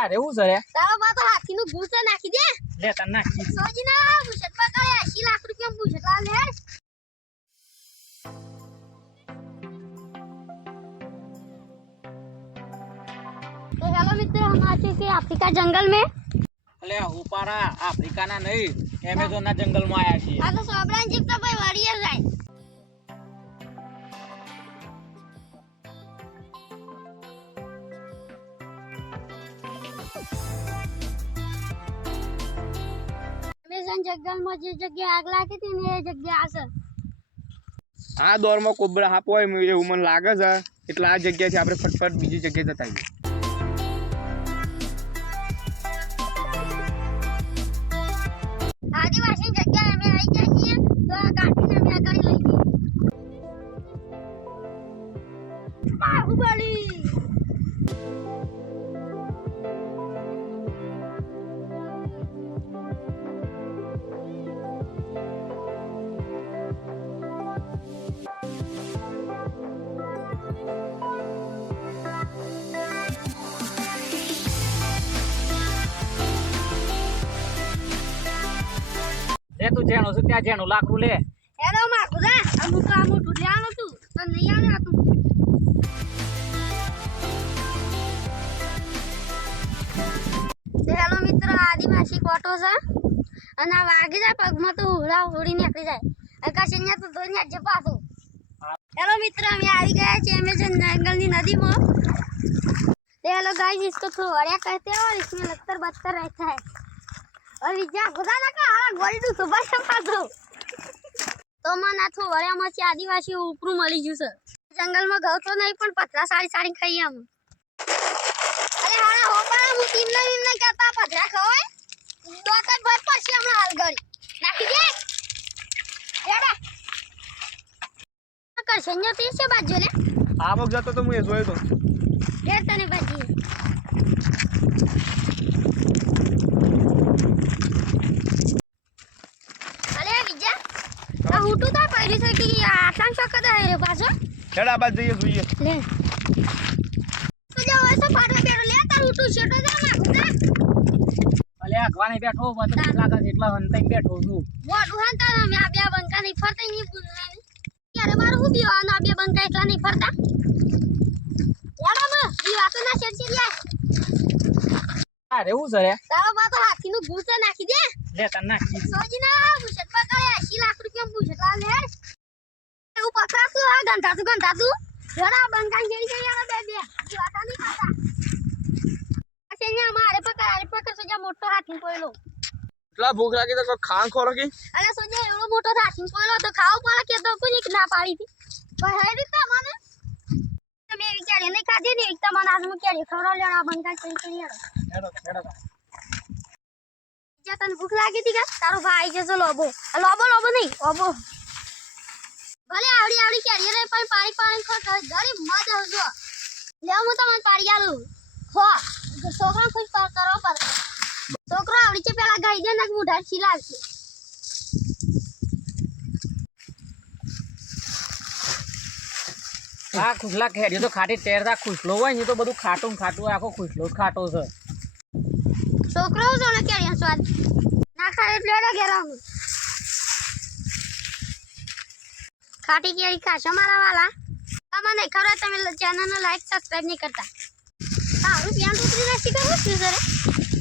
અરે હું છે તારો બા તો હાથીનું ભૂસ નાખી દે લે તને નાખી સોજીના ભૂસટ પકડે 80 લાખ રૂપિયા ભૂસટ લાલ હેડ तो हेलो मित्रों हम आ चुके हैं अफ्रीका जंगल में અલે ઉપારા આફ્રિકાના નહીં એમેઝોનના જંગલમાં આયા છીએ આ તો સોબરાન જીપ તો ભાઈ વાડીએ જાય અમેઝોન જંગલમાં જે જગ્યાએ આગ લાગી હતી ને એ જગ્યા આ છે આ દોરમાં કોબરા હાપ હોય એવું મને લાગે છે એટલે આ જગ્યાથી આપણે ફટફટ બીજી જગ્યાએ જતા આવીએ आदिवासी जगह में आई जाइए तो काटने में आकर लगी बाहुबली લે તું જેણો છે ત્યાં જેણો લાકડું લે हेलो माकुदा अमुक कामो ढुलियानो तू तो नहीं आने तू हेलो मित्र आदिवासी फोटो છે અને આ વાગી જાય પગમાં તો ઉડા ઉડી નીકળી જાય આકાશિયા તો દોનિયા જપાતો हेलो मित्र અમે આવી ગયા છીએ अमेज़न जंगलની नदीમાં हेलो गाइस इसको थोड़ा कहते हैं और इसमें लत्तर बत्तर रहता है और विजा खुदा ना का हां गोली तो सुबह से पातो तो मन आथो वळ्याમાં છે આદિવાસી ઉપરું મળી ગયું છે જંગલમાં ગયો તો નહીં પણ પતરા સારી સારી ખાઈ આમ અરે હારા હોપાળા હું ટીમના વીમના કહેતા પતરા ખવાય દોતર ભર પછી હમણાં હાલ ગળી નાખી દે એડા કર સંજો તે છે બાજુ લે આ બગ જતો તો હું એ જોયો તો લે તને બાજી ઉઠું તો પહેલી છે કે આટલા શક્કત હે રે પાછો હેડા બાદ જઈએ જોઈએ લે તો જો વસો પાડે પેરો લે તાર ઉઠું છેટો જા માખું અલે અખવાને બેઠો મત લાગે એટલા હંતાઈ બેઠો છું મોડું હંતા મે આ બે બંકા નહીં ફરતા ની બોલવાની ક્યારે મારું હું બીવાનો આ બે બંકા એટલા નહીં ફરતા યાડા ઈ વાતો ના છેડછેડિયા અરે હું છે તારો બા તો હાથીનું ભૂસ નાખી દે લે તને નાખી સોજીના ભૂસટ પકડે 80 લાખ રૂપિયા ભૂસટ લાલ હેડ એવું પકડાતું આ ગંધાતું જરા બંકા જેડી જઈ આવે બે ઈ વાતા નહીં ખાતા અસેને અમારે પકડ સોજા મોટો હાથી પોયલો એટલા ભૂખ લાગી તો કોઈ ખાણ ખોરો કે અરે સોજા એવો મોટો હાથી પોયલો તો ખાવ પડે કે તો કોઈ ના પાડી હતી પણ હે રીતા મને તમે વિચારી નહીં ખાધી ને એકતા મને આજ મૂકી ખવરાવ લેવા બંકા કરી હેડો તને ભૂખ લાગી હતી કે તારો ભાઈ છે લોબો નહીં ઓબો ભલે આવડી કેરી રે પણ પાણી ખો ગરીબ મજા આવજો લે હું તમને પાડી આલું ખો છોકરા ખુશ કરો પર છોકરો આવડી છે પેલા ગાઈ દે ને મુઢા છીલાવશે આ ખુશલા ખેડ્યો તો ખાટી ટેરતા ખુશલો હોય ને તો બધું ખાટું આખો ખુશલો ખાટો છે છોકરો જોને કેરી સ્વાદ ના ખાય એટલે ઘેરા ખાટી કેરી ખાશો મારા વાલા તમને ખબર તમે ચેનલને લાઈક સબસ્ક્રાઇબ નહીં કરતા તારું પ્યાન ઉતરી નાખી કરું છું સર